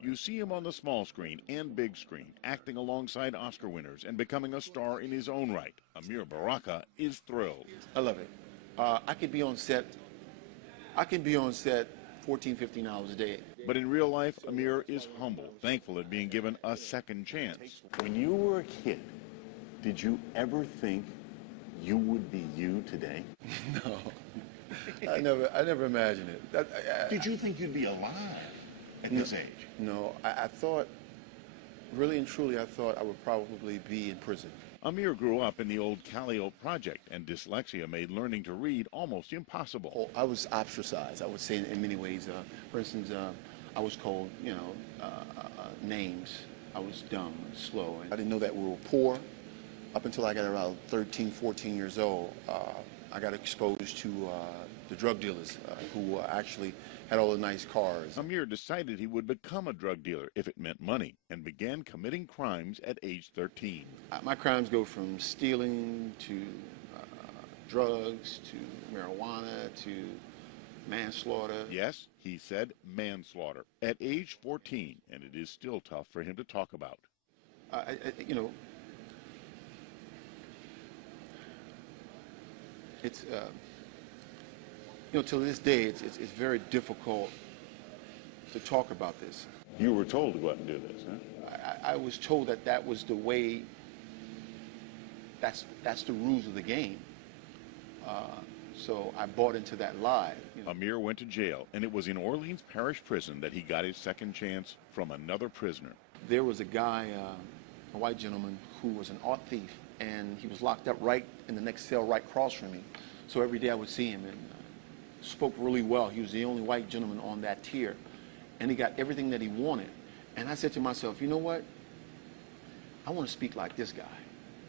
You see him on the small screen and big screen, acting alongside Oscar winners and becoming a star in his own right. Ameer Baraka is thrilled. I love it. I could be on set. I can be on set 14, 15 hours a day. But in real life, Ameer is humble, thankful at being given a second chance. When you were a kid, did you ever think you would be you today? No, I never imagined it. Did you think you'd be alive at this age? No, I thought, really and truly, I thought I would probably be in prison. Ameer grew up in the old Calliope Project, and dyslexia made learning to read almost impossible. Oh, I was ostracized, I would say, in many ways. For instance, I was called, names. I was dumb, slow. And I didn't know that we were poor. Up until I got around 13, 14 years old, I got exposed to the drug dealers who actually had all the nice cars. Ameer decided he would become a drug dealer if it meant money, and began committing crimes at age 13. My crimes go from stealing to drugs to marijuana to manslaughter. Yes, he said manslaughter at age 14, and it is still tough for him to talk about. It's till this day, it's very difficult to talk about this. You were told to go out and do this, huh? I was told that was the way. That's the rules of the game. So I bought into that lie. Ameer went to jail, and it was in Orleans Parish Prison that he got his second chance from another prisoner. There was a guy, a white gentleman, who was an art thief, and he was locked up right in the next cell right across from me. So every day I would see him, and spoke really well. He was the only white gentleman on that tier, and he got everything that he wanted. And I said to myself, you know what? I want to speak like this guy.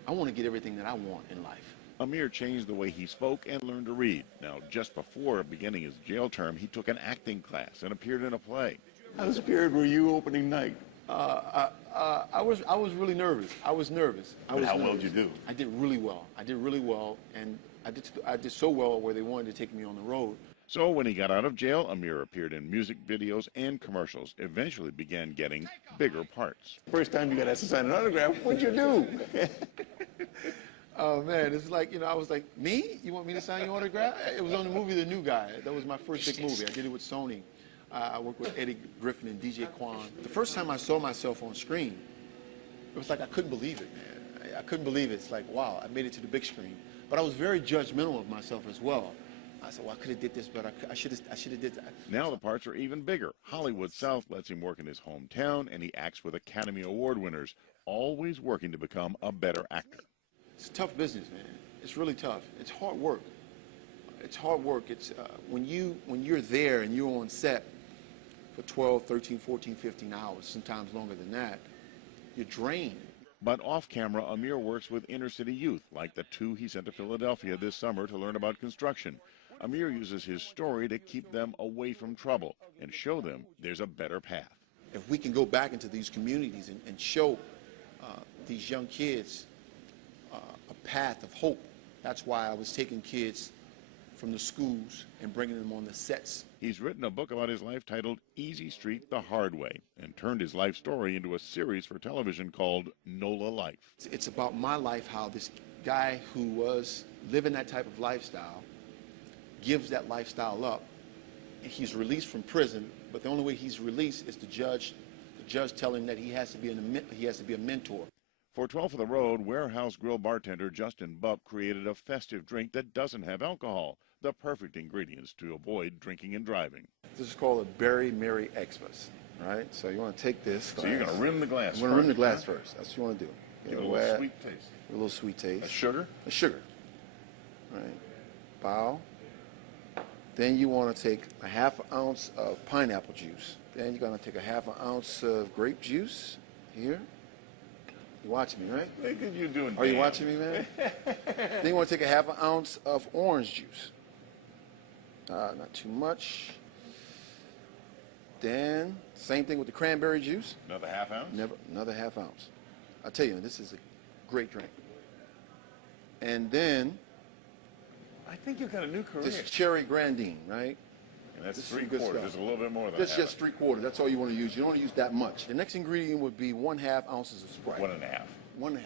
I want to get everything that I want in life. Ameer changed the way he spoke and learned to read. Now, just before beginning his jail term, he took an acting class and appeared in a play. How scared were you opening night? I was really nervous. I was nervous. How well did you do? I did really well. I did really well, and I did so well where they wanted to take me on the road. So when he got out of jail, Ameer appeared in music videos and commercials, eventually began getting bigger parts. First time you got asked to sign an autograph, what'd you do? Oh, man, it's like, I was like, me? You want me to sign your autograph? It was on the movie The New Guy. That was my first big movie. I did it with Sony. I worked with Eddie Griffin and DJ Quan. The first time I saw myself on screen, it was like I couldn't believe it, man. I couldn't believe it. It's like, wow, I made it to the big screen. But I was very judgmental of myself as well. I said, well, I could have did this, but I should have did that. Now the parts are even bigger. Hollywood South lets him work in his hometown, and he acts with Academy Award winners, always working to become a better actor. It's a tough business, man. It's really tough. It's hard work. It's hard work. It's when you're there and you're on set for 12, 13, 14, 15 hours, sometimes longer than that, you're drained. But off-camera, Ameer works with inner-city youth, like the two he sent to Philadelphia this summer to learn about construction. Ameer uses his story to keep them away from trouble and show them there's a better path. If we can go back into these communities and show these young kids a path of hope, that's why I was taking kids from the schools and bringing them on the sets. He's written a book about his life titled Easy Street the Hard Way, and turned his life story into a series for television called NOLA Life. It's about my life, how this guy who was living that type of lifestyle gives that lifestyle up. He's released from prison, but the only way he's released is the judge telling him that he has to be a mentor. For 12 for the Road, Warehouse Grill bartender Justin Bupp created a festive drink that doesn't have alcohol, the perfect ingredients to avoid drinking and driving. This is called a Berry Merry Xmas, right? So you want to take this glass. So you're going to rim the glass first. I'm going to rim the glass first. That's what you want to do. Give it a little sweet taste. A little sweet taste. A sugar? A sugar. All right. Bow. Then you want to take a ½ ounce of pineapple juice. Then you're going to take a ½ ounce of grape juice here. You're watching me, right? Look at you doing. Are you watching me, man? Then you want to take a ½ ounce of orange juice. Not too much. Then, same thing with the cranberry juice. Another ½ ounce? Another ½ ounce. I tell you, this is a great drink. And then, I think you've got a new career. this cherry grandine, right? And that's This is some 3/4, good stuff. just a little bit more than That's half. just 3/4. That's all you want to use. You don't want to use that much. The next ingredient would be 1/2 ounces of Sprite. 1.5. 1.5.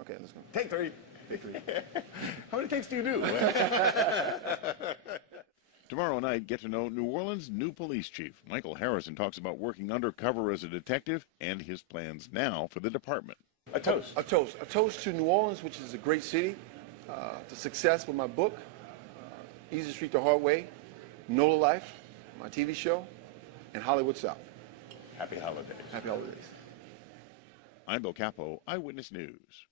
Okay, let's go. Take 3. Take 3. How many takes do you do? Tomorrow night, get to know New Orleans' new police chief. Michael Harrison talks about working undercover as a detective and his plans now for the department. A toast. A toast. A toast to New Orleans, which is a great city, to success with my book, Easy Street the Hard Way, NOLA Life, my TV show, and Hollywood South. Happy holidays. Happy holidays. I'm Bill Capo, Eyewitness News.